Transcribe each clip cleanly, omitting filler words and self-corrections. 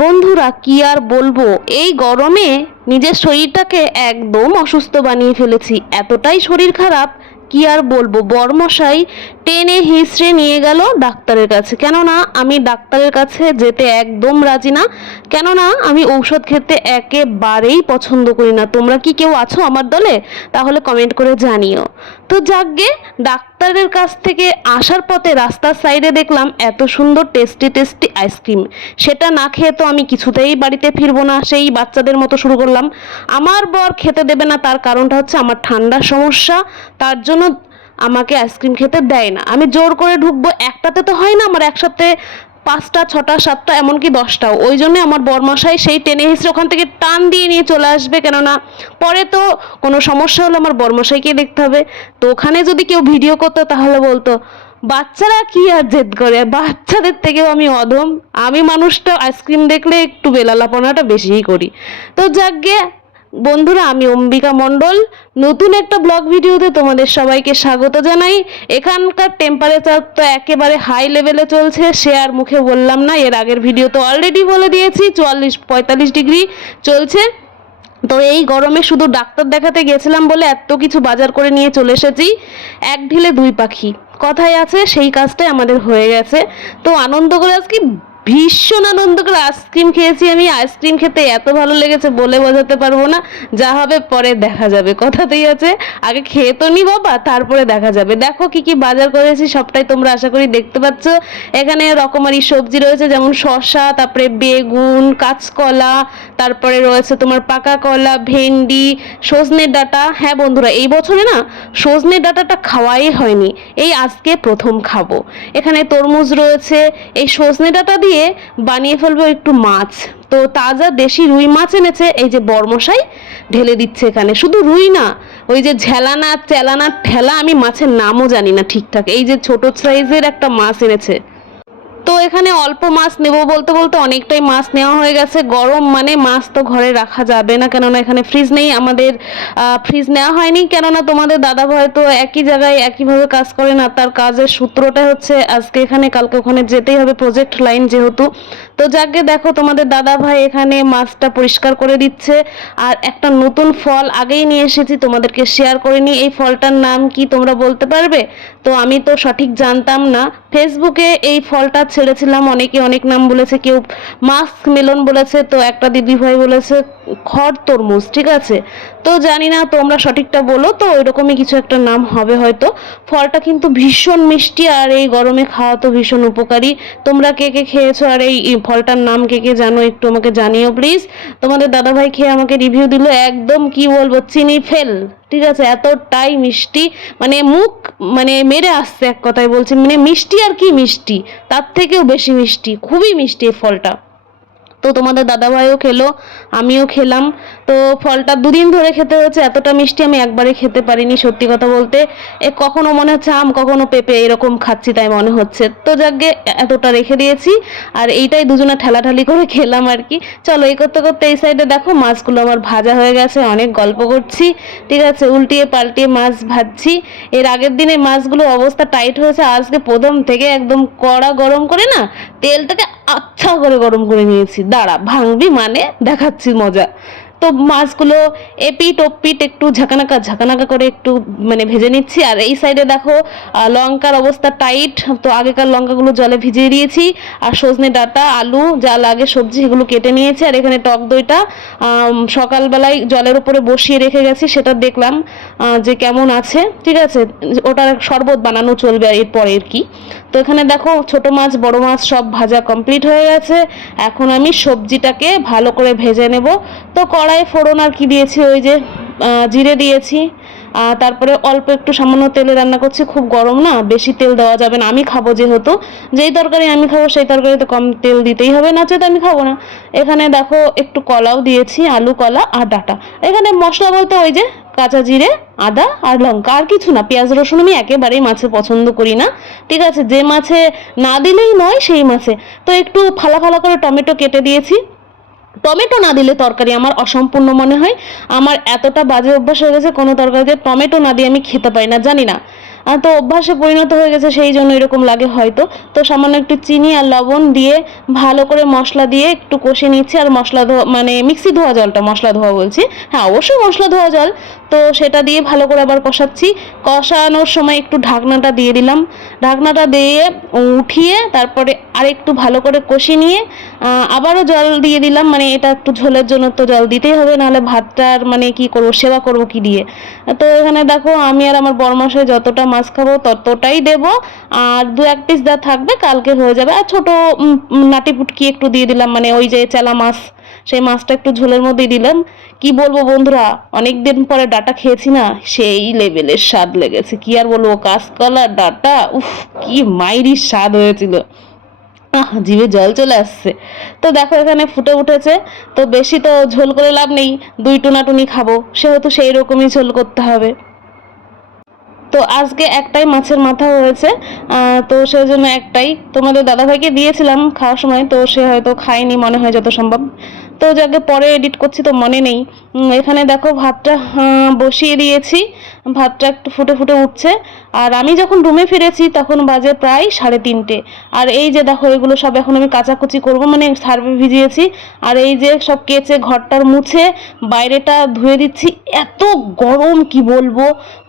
বন্ধুরা কি আর বলবো, এই গরমে নিজের শরীরটাকে একদম অসুস্থ বানিয়ে ফেলেছি। এতটাই শরীর খারাপ, কি আর বলবো। বরমশাই টেনে হিঁচড়ে নিয়ে গেল ডাক্তারের কাছে। কেননা আমি ডাক্তারের কাছে যেতে একদম রাজি না, কেননা আমি ঔষধ খেতে একেবারেই পছন্দ করি না। তোমরা কি কেউ আছো আমার দলে? তাহলে কমেন্ট করে জানিও। তো যাকগে, ডাক্তারের কাছ থেকে আসার পথে রাস্তার সাইডে দেখলাম এত সুন্দর টেস্টি টেস্টি আইসক্রিম। সেটা না খেয়ে তো আমি কিছুতেই বাড়িতে ফিরবো না, সেই বাচ্চাদের মতো শুরু করলাম। আমার বর খেতে দেবে না, তার কারণটা হচ্ছে আমার ঠান্ডার সমস্যা, তার জন্য আমাকে আইসক্রিম খেতে দেয় না। আমি জোর করে ঢুকবো, একটাতে তো হয় না, আমার একসাথে 5টা 6টা 7টা এমনকি 10টাও। ওই জন্য আমার বরমশাই সেই টেনে হিসেবে ওখান থেকে টান দিয়ে নিয়ে চলে আসবে, কেননা পরে তো কোনো সমস্যা হলে আমার বরমশাইকে দেখতে হবে। তো ওখানে যদি কেউ ভিডিও করতো তাহলে বলতো বাচ্চারা কি আর জেদ করে, বাচ্চাদের থেকেও আমি অধম। আমি মানুষটা আইসক্রিম দেখলে একটু বেলালাপনাটা বেশিই করি। তো যাকগে বন্ধুরা, আমি অম্বিকা মণ্ডল, নতুন একটা ব্লগ ভিডিওতে তোমাদের সবাইকে স্বাগত জানাই। এখানকার টেম্পারেচার তো একেবারে হাই লেভেলে চলছে, সে আর মুখে বললাম না, এর আগের ভিডিও তো অলরেডি বলে দিয়েছি, 44-45 ডিগ্রি চলছে। তো এই গরমে শুধু ডাক্তার দেখাতে গেছিলাম বলে এত কিছু বাজার করে নিয়ে চলে এসেছি। এক ঢিলে দুই পাখি কথাই আছে, সেই কাজটাই আমাদের হয়ে গেছে। তো আনন্দ করে আজকে ভীষণ আনন্দ করে আইসক্রিম খেয়েছি। আমি আইসক্রিম খেতে এত ভালো লেগেছে বলে বোঝাতে পারবো না। যা হবে পরে দেখা যাবে, কথাতেই আছে আগে খেয়ে তো নি বাবা, তারপরে দেখা যাবে। দেখো কি কি বাজার করেছি সবটাই তোমরা আশা করি দেখতে পাচ্ছ। এখানে রকমারি সবজি রয়েছে, যেমন শসা, তারপরে বেগুন, কাঁচকলা, তারপরে রয়েছে তোমার পাকা কলা, ভেন্ডি, সজনে ডাঁটা। হ্যাঁ বন্ধুরা, এই বছরে না সজনে ডাঁটাটা খাওয়াই হয়নি, এই আজকে প্রথম খাবো। এখানে তরমুজ রয়েছে। এই সজনে ডাঁটা দিয়ে বানিয়ে ফেলবো একটু মাছ। তো তাজা দেশি রুই মাছ এনেছে, এই যে বরমশাই ঢেলে দিচ্ছে এখানে। শুধু রুই না, ওই যে ঝেলানা চেলানা ঠেলা, আমি মাছের নামও জানি না ঠিকঠাক। এই যে ছোট সাইজের একটা মাছ এনেছে। তো এখানে অল্প মাছ নেব বলতে বলতে অনেকটাই মাছ নেওয়া হয়ে গেছে। গরম মানে মাছ তো ঘরে রাখা যাবে না, কেননা এখানে ফ্রিজ নেই। আমাদের ফ্রিজ নেওয়া হয়নি, কেননা তোমাদের দাদা ভাই তো একই জায়গায় একইভাবে কাজ করে না। তার কাজের সূত্রটা হচ্ছে আজকে এখানে কালকে ওখানে যেতেই হবে, প্রজেক্ট লাইন যেহেতু। তো যাকে দেখো তোমাদের দাদা ভাই এখানে মাছটা পরিষ্কার করে দিচ্ছে। আর একটা নতুন ফল আগেই নিয়ে এসেছি, তোমাদেরকে শেয়ার করে নিই। এই ফলটার নাম কি তোমরা বলতে পারবে? তো আমি তো সঠিক জানতাম না, ফেসবুকে এই ফলটা ছেড়েছিলাম, অনেকে অনেক নাম বলেছে, কেউ মাস্ক মেলন বলেছে, তো একটা দিদি ভাই বলেছে খড় তরমুজ। ঠিক আছে, তো জানি না, তোমরা সঠিকটা বলো। তো ওইরকমই কিছু একটা নাম হবে হয়তো। ফলটা কিন্তু ভীষণ মিষ্টি, আর এই গরমে খাওয়া তো ভীষণ উপকারী। তোমরা কে কে খেয়েছো আর এই ফলটার নাম কে কে জানো একটু আমাকে জানিও প্লিজ। তোমাদের দাদাভাই খেয়ে আমাকে রিভিউ দিল, একদম কি বলবো, চিনি ফেল। ঠিক আছে, এতটাই মিষ্টি, মানে মুখ মানে মেরে আসছে, এক কথায় বলছি, মানে মিষ্টি আর কি মিষ্টি, তার থেকেও বেশি মিষ্টি, খুবই মিষ্টি এই ফলটা। তো তোমাদের দাদাভাইও খেলো, আমিও খেলাম। তো ফলটা 2 দিন ধরে খেতে হচ্ছে, এতটা মিষ্টি আমি একবারে খেতে পারিনি সত্যি কথা বলতে। কখনো মনে হচ্ছে আম, কখনো পেঁপে, এরকম খাচ্ছি তাই মনে হচ্ছে। তো যাকে এতটা রেখে দিয়েছি, আর এইটাই দুজনে ঠেলাঠালি করে খেলাম আর কি। চলো, এই করতে করতে এই সাইডে দেখো মাছগুলো আমার ভাজা হয়ে গেছে, অনেক গল্প করছি। ঠিক আছে, উল্টিয়ে পাল্টিয়ে মাছ ভাজছি। এর আগের দিনে মাছগুলো অবস্থা টাইট হয়েছে, আজকে প্রথম থেকে একদম কড়া গরম করে না তেলটাকে আচ্ছা করে গরম করে নিয়েছি। দাঁড়া, ভাঙবি মানে দেখাচ্ছি মজা। তো মাছগুলো এপিট ওপিট একটু ঝাঁকানাকা ঝাঁকানাকা করে একটু মানে ভেজে নিচ্ছি। আর এই সাইডে দেখো লঙ্কার অবস্থা টাইট, তো আগেকার লঙ্কাগুলো জলে ভিজিয়ে দিয়েছি। আর সজনে ডাঁটা, আলু, যা লাগে সবজি সেগুলো কেটে নিয়েছি। আর এখানে টক দইটা সকালবেলায় জলের উপরে বসিয়ে রেখে গেছি, সেটা দেখলাম যে কেমন আছে। ঠিক আছে, ওটার শরবত বানানো চলবে এরপর এর কি। তো এখানে দেখো ছোট মাছ বড় মাছ সব ভাজা কমপ্লিট হয়ে গেছে। এখন আমি সবজিটাকে ভালো করে ভেজে নেব। তো কড়াইয়ে ফোড়ন আর কি দিয়েছি, ওই যে জিরে দিয়েছি, তারপরে অল্প একটু সামান্য তেলে রান্না করছি। খুব গরম না, বেশি তেল দেওয়া যাবে না, আমি খাবো যেহেতু, যেই তরকারি আমি খাবো সেই তরকারিতে কম তেল দিতেই হবে, না তো আমি খাবো না। এখানে দেখো একটু কলাও দিয়েছি, আলু কলা আর ডাঁটা। এখানে মশলা বলতে ওই যে কাঁচা জিরে, আদা আর লঙ্কা, আর কিছু না। পেঁয়াজ রসুন আমি একেবারেই মাছে পছন্দ করি না। ঠিক আছে, যে মাছে না দিলেই নয় সেই মাছে। তো একটু ফালা ফালা করে টমেটো কেটে দিয়েছি। টমেটো না দিলে তরকারি আমার অসম্পূর্ণ মনে হয়। আমার এতটা বাজে অভ্যাস হয়ে গেছে, কোনো তরকারিতে টমেটো না দিয়ে আমি খেতে পারি না, জানি না। তো অভ্যাসে পরিণত হয়ে গেছে, সেই জন্য এরকম লাগে হয়তো। তো সামান্য একটু চিনি আর লবণ দিয়ে ভালো করে মশলা দিয়ে একটু কষে নিচ্ছি। আর মশলা ধোয়া মানে মিক্সি ধোয়া জলটা, মশলা ধোয়া বলছি, হ্যাঁ অবশ্যই মশলা ধোয়া জল। তো সেটা দিয়ে ভালো করে আবার কষাচ্ছি। কষানোর সময় একটু ঢাকনাটা দিয়ে দিলাম, ঢাকনাটা দিয়ে উঠিয়ে তারপরে আরেকটু ভালো করে কষিয়ে নিয়ে আবারও জল দিয়ে দিলাম। মানে এটা একটু ঝোলের জন্য তো জল দিতেই হবে, নাহলে ভাতটার মানে কি করবো, সেবা করবো কি দিয়ে। তো এখানে দেখো আমি আর আমার বরমশাই যতটা মাছ খাবো ততটাই দেব, আর 2-1 পিস যা থাকবে কালকে হয়ে যাবে। আর ছোট নাটি পুটকি একটু দিয়ে দিলাম, মানে ওই যে চেলা মাছ, সেই মাছটা একটু ঝোলের মধ্যেই দিলাম। কি বলবো বন্ধুরা, অনেকদিন পরে ডাটা খেয়েছি না, সেই লেভেলের স্বাদ লেগেছে, কি আর বলবো। কাঁচকলা ডাটা, উফ কি মাইরি স্বাদ হয়েছিল, জিভে জল চলে আসছে। তো দেখো এখানে ফুটে উঠেছে। তো বেশি তো ঝোল করে লাভ নেই, 2 টুনাটুনি খাবো, সেহেতু সেই রকমই ঝোল করতে হবে। তো আজকে একটাই মাছের মাথা হয়েছে, তো সেই জন্য একটাই তোমাদের দাদাভাইকে দিয়েছিলাম খাওয়ার সময়, তো সে হয়তো খায়নি মনে হয় যত সম্ভব। তো যাকে পরে এডিট করছি তো মনে নেই। এখানে দেখো ভাতটা বসিয়ে দিয়েছি, ভাতটা একটু ফুটে ফুটে উঠছে। আর আমি যখন রুমে ফিরেছি তখন বাজে প্রায় 3:30। আর এই যে দেখো এগুলো সব এখন আমি কাচাকুচি করব, মানে সার্ফে ভিজিয়েছি। আর এই যে সব কেচে ঘরটার মুছে বাইরেটা ধুয়ে দিচ্ছি। এত গরম কি বলবো,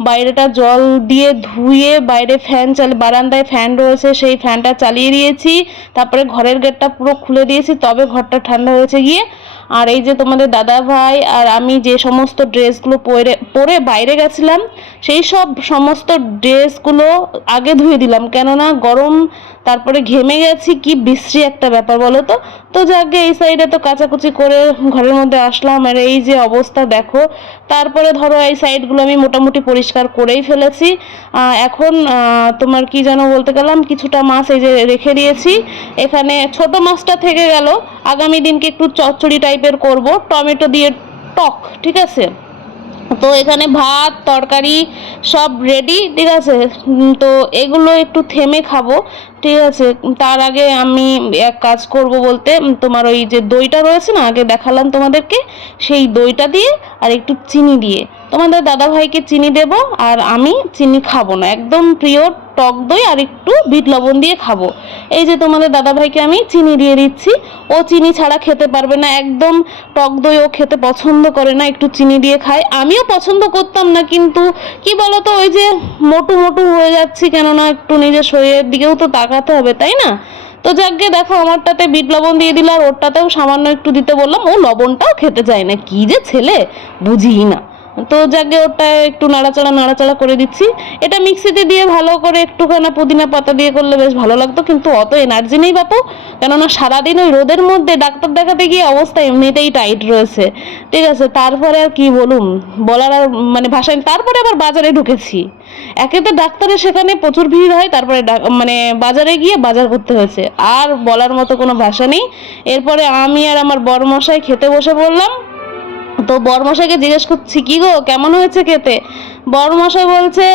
বাইরেটা জল দিয়ে ধুয়ে বাইরে ফ্যান বারান্দায় ফ্যান রয়েছে, সেই ফ্যানটা চালিয়ে দিয়েছি। তারপরে ঘরের গেটটা পুরো খুলে দিয়েছি, তবে ঘরটা ঠান্ডা হয়েছে গিয়ে। আর এই যে তোমাদের দাদা ভাই আর আমি যে সমস্ত ড্রেসগুলো পরে বাইরে গেছিলাম, সেই সব সমস্ত ড্রেসগুলো আগে ধুয়ে দিলাম, কেননা গরম, তারপরে ঘেমে গেছি, কি বিশ্রী একটা ব্যাপার বলো তো। তো যাকে এই সাইডে তো কাচাকুচি করে ঘরের মধ্যে আসলাম, আর এই যে অবস্থা দেখো। তারপরে ধরো এই সাইডগুলো আমি মোটামুটি পরিষ্কার করেই ফেলেছি। এখন তোমার কি যেন বলতে গেলাম, কিছুটা মাছ এই যে রেখে দিয়েছি। এখানে ছোট মাছটা থেকে গেল, আগামী দিনকে একটু চচ্চড়ি টাইপের করব, টমেটো দিয়ে টক, ঠিক আছে। তো এখানে ভাত তরকারি সব রেডি, ঠিক আছে। তো এগুলো একটু থেমে খাবো, ঠিক আছে। তার আগে আমি এক কাজ করব বলতে, তোমার ওই যে দইটা রয়েছে না, আগে দেখালাম তোমাদেরকে, সেই দইটা দিয়ে আর একটু চিনি দিয়ে, তোমাদের দাদা ভাইকে চিনি দেব, আর আমি চিনি খাবো না, একদম প্রিয় টক দই আর একটু বিট লবণ দিয়ে খাবো। এই যে তোমাদের দাদা ভাইকে আমি চিনি দিয়ে দিচ্ছি, ও চিনি ছাড়া খেতে পারবে না, একদম টক দই ও খেতে পছন্দ করে না, একটু চিনি দিয়ে খায়। আমিও পছন্দ করতাম না, কিন্তু কি বলতো, ওই যে মোটু মোটু হয়ে যাচ্ছি, কেননা একটু নিজের শরীরের দিকেও তো তাকাতে হবে, তাই না। তো যাকে দেখো আমারটাতে বিট লবণ দিয়ে দিল, আর ওরটাতেও সামান্য একটু দিতে বললাম, ও লবণটাও খেতে চায় না, কি যে ছেলে বুঝিই না। তো যাকে ওটা একটু নাড়াচাড়া করে দিচ্ছি। এটা মিক্সিতে দিয়ে ভালো করে একটুখানি পুদিনা পাতা দিয়ে করলে বেশ ভালো লাগতো, কিন্তু অত এনার্জি নেই বাপু, কেননা সারাদিন ওই রোদের মধ্যে ডাক্তার দেখাতে গিয়ে অবস্থা এমনিতেই টাইট রয়েছে, ঠিক আছে। তারপরে আর কি বলুন, বলার আর মানে ভাষায়। তারপরে আবার বাজারে ঢুকেছি, একে তো ডাক্তারের সেখানে প্রচুর ভিড় হয়, তারপরে মানে বাজারে গিয়ে বাজার করতে হয়েছে, আর বলার মতো কোনো ভাষা নেই। এরপরে আমি আর আমার বড়মশাই খেতে বসে পড়লাম। তো বরমশাইকে জিজ্ঞেস করছি, কি গো কেমন হয়েছে খেতে। বরমশাই বলছে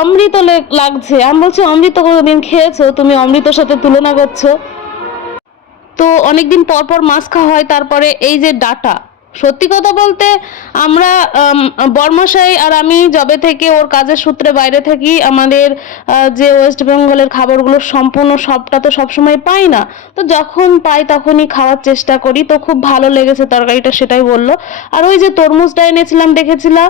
অমৃত লাগছে। আমি বলছি অমৃত কোনোদিন খেয়েছো তুমি, অমৃতর সাথে তুলনা করছো। তো অনেকদিন পর পর মাছ খাওয়া হয়, তারপরে এই যে ডাটা, সত্যি কথা বলতে আমরা বরমশাই আর আমি যবে থেকে ওর কাজের সূত্রে বাইরে থাকি, আমাদের যে ওয়েস্ট বেঙ্গলের খাবারগুলো সম্পূর্ণ সবটা তো সবসময় পাই না, তো যখন পাই তখনই খাওয়ার চেষ্টা করি। তো খুব ভালো লেগেছে তরকারিটা, সেটাই বললো। আর ওই যে তরমুজটা এনেছিলাম দেখেছিলাম,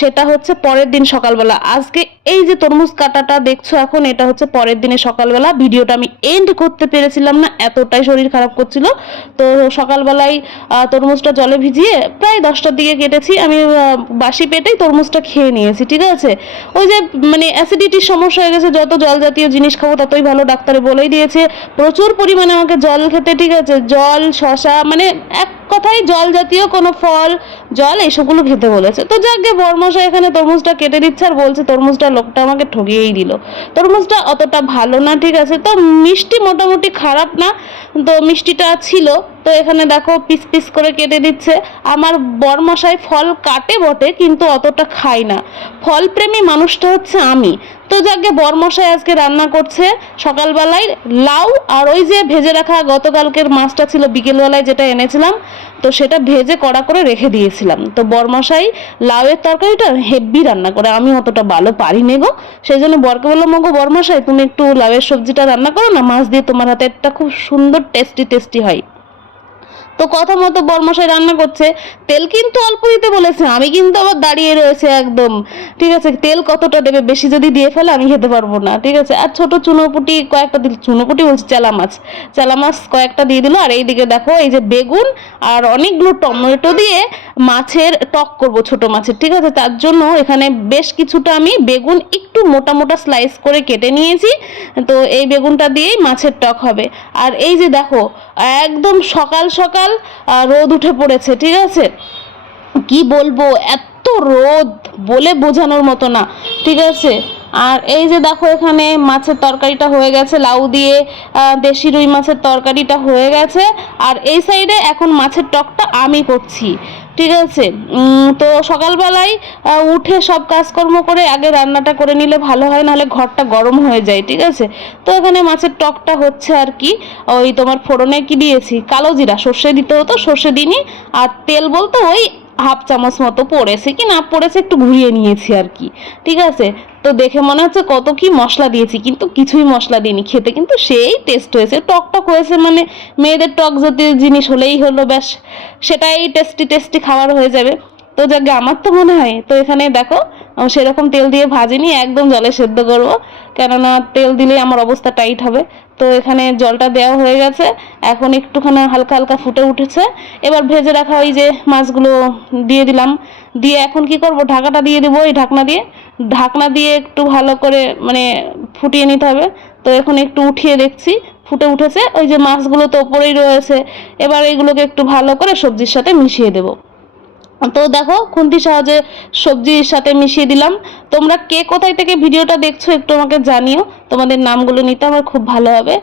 সেটা হচ্ছে পরের দিন সকালবেলা। আজকে এই যে তরমুজ কাটাটা দেখছো এখন, এটা হচ্ছে পরের দিনে সকালবেলা। ভিডিওটা আমি এন্ড করতে পেরেছিলাম না, এতটাই শরীর খারাপ করছিল। তো সকালবেলায় তরমুজটা জলে ভিজিয়ে প্রায় 10টার দিকে কেটেছি আমি, বাসি পেটেই তরমুজটা খেয়ে নিয়েছি, ঠিক আছে। ওই যে মানে অ্যাসিডিটির সমস্যা হয়ে গেছে, যত জল জাতীয় জিনিস খাবো ততই ভালো, ডাক্তারে বলেই দিয়েছে প্রচুর পরিমাণে আমাকে জল খেতে, ঠিক আছে। জল, শশা, মানে এক কথায় জল জাতীয় কোনো ফল, জল এইসবগুলো খেতে বলেছে। তো যাকে বরমশাই এখানে তরমুজটা কেটে দিচ্ছে, আর বলছে তরমুজটা লোকটা আমাকে ঠকিয়েই দিল, তরমুজটা অতটা ভালো না, ঠিক আছে। তো মিষ্টি মোটামুটি খারাপ না, তো মিষ্টিটা ছিল, তো এখানে দেখো পিস পিস করে কেটে দিচ্ছে। আমার বরমশাই ফল কাটে বটে, কিন্তু অতটা খাই না, ফল প্রেমী মানুষটা হচ্ছে আমি। তো যাকে বরমশাই আজকে রান্না করছে সকালবেলায় লাউ, আর ওই যে ভেজে রাখা গতকালকের মাছটা ছিল বিকেলবেলায় যেটা এনেছিলাম, তো সেটা ভেজে কড়া করে রেখে দিয়েছিলাম। তো বরমশাই লাউয়ের তরকারিটা হেব্বি রান্না করে, আমি অতটা ভালো পারি নে গো। সেই জন্য বরকে বললাম, ওগো বরমশাই তুমি একটু লাউয়ের সবজিটা রান্না করো না, মাছ দিয়ে, তোমার হাতে একটা খুব সুন্দর টেস্টি হয়। তো কথা মতো বরমশাই রান্না করছে। তেল কিন্তু অল্প দিতে বলেছে, আমি কিন্তু আবার দাঁড়িয়ে রয়েছে একদম, ঠিক আছে। তেল কতটা দেবে, বেশি যদি দিয়ে ফেলে আমি খেতে পারবো না, ঠিক আছে। আর ছোট চুনোপুটি কয়েকটা দিল, চুনোপুটি বলছি চেলা মাছ কয়েকটা দিয়ে দিল। আর এইদিকে দেখো এই যে বেগুন আর অনেকগুলো টমেটো দিয়ে মাছের টক করব, ছোট মাছের, ঠিক আছে। তার জন্য এখানে বেশ কিছুটা আমি বেগুন একটু মোটা মোটা স্লাইস করে কেটে নিয়েছি। তো এই বেগুনটা দিয়েই মাছের টক হবে। আর এই যে দেখো একদম সকাল সকাল রোদ উঠে পড়েছে, ঠিক আছে। কি বলবো, এত রোদ বলে বোঝানোর মতো না, ঠিক আছে। আর এই যে দেখো এখানে মাছের তরকারিটা হয়ে গেছে, লাউ দিয়ে দেশি রুই মাছের তরকারিটা হয়ে গেছে। আর এই সাইডে এখন মাছের টকটা আমি করছি, ঠিক আছে। তো সকালবেলায় উঠে সব কাজকর্ম করে আগে রান্নাটা করে নিলে ভালো হয়, নাহলে ঘরটা গরম হয়ে যায়, ঠিক আছে। তো এখানে মাছের টকটা হচ্ছে আর কি। ওই তোমার ফোড়নে কি দিয়েছি, কালো জিরা, সর্ষে দিতে হতো, সর্ষে দিইনি। আর তেল বলতে ওই হাফ চামচ মতো পড়েছে, কি না পড়েছে একটু ঘুরিয়ে নিয়েছি আর কি, ঠিক আছে। তো দেখে মনে হচ্ছে কত কি মশলা দিয়েছি, কিন্তু কিছুই মশলা দিইনি, খেতে কিন্তু সেই টেস্ট হয়েছে। টক টক হয়েছে, মানে মেয়েদের টক জাতীয় জিনিস হলেই হলো, ব্যাস সেটাই টেস্টি খাবার হয়ে যাবে। তো যাকে আমার তো মনে হয়। তো এখানে দেখো সেরকম তেল দিয়ে ভাজিনি, একদম জলে সেদ্ধ করবো, কেননা তেল দিলে আমার অবস্থা টাইট হবে। তো এখানে জলটা দেওয়া হয়ে গেছে, এখন একটুখানি হালকা হালকা ফুটে উঠেছে। এবার ভেজে রাখা ওই যে মাছগুলো দিয়ে দিলাম, দিয়ে এখন কি করব, ঢাকাটা দিয়ে দেবো। এই ঢাকনা দিয়ে একটু ভালো করে মানে ফুটিয়ে নিতে হবে। তো এখন একটু উঠিয়ে দেখছি ফুটে উঠেছে, ওই যে মাছগুলো তো ওপরেই রয়েছে। এবার এইগুলোকে একটু ভালো করে সবজির সাথে মিশিয়ে দেবো। তো দেখো খুন্তির সাহায্যে সবজির সাথে মিশিয়ে দিলাম। তোমরা কে কোথায় থেকে ভিডিওটা দেখছো একটু আমাকে জানিও, তোমাদের নামগুলো নিতে আমার খুব ভালো হবে।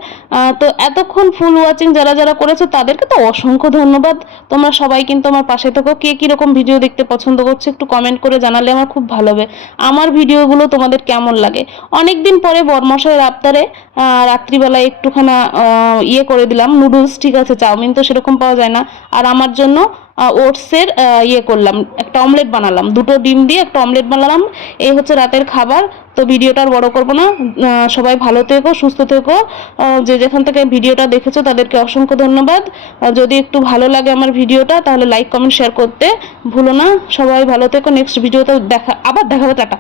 তো এতক্ষণ ফুল ওয়াচিং যারা যারা করেছো তাদেরকে তো অসংখ্য ধন্যবাদ। তোমরা সবাই কিন্তু আমার পাশে থেকো, কে কীরকম ভিডিও দেখতে পছন্দ করছো একটু কমেন্ট করে জানালে আমার খুব ভালো হবে। আমার ভিডিওগুলো তোমাদের কেমন লাগে। অনেক দিন পরে বরমশাইয়ের আবদারে রাত্রিবেলায় একটুখানা ইয়ে করে দিলাম নুডলস, ঠিক আছে। চাউমিন তো সেরকম পাওয়া যায় না। আর আমার জন্য ওটসের ইয়ে করলাম, একটা অমলেট বানালাম, দুটো ডিম দিয়ে একটা অমলেট বানালাম। এই হচ্ছে রাতের খাবার। তো ভিডিওটা আর বড় করবো না, সবাই ভালো থেকো, সুস্থ থেকো। যে যেখান থেকে ভিডিওটা দেখেছো তাদেরকে অসংখ্য ধন্যবাদ। যদি একটু ভালো লাগে আমার ভিডিওটা তাহলে লাইক কমেন্ট শেয়ার করতে ভুলো না। সবাই ভালো থেকো, নেক্সট ভিডিওতে আবার দেখা হবে, টাটা।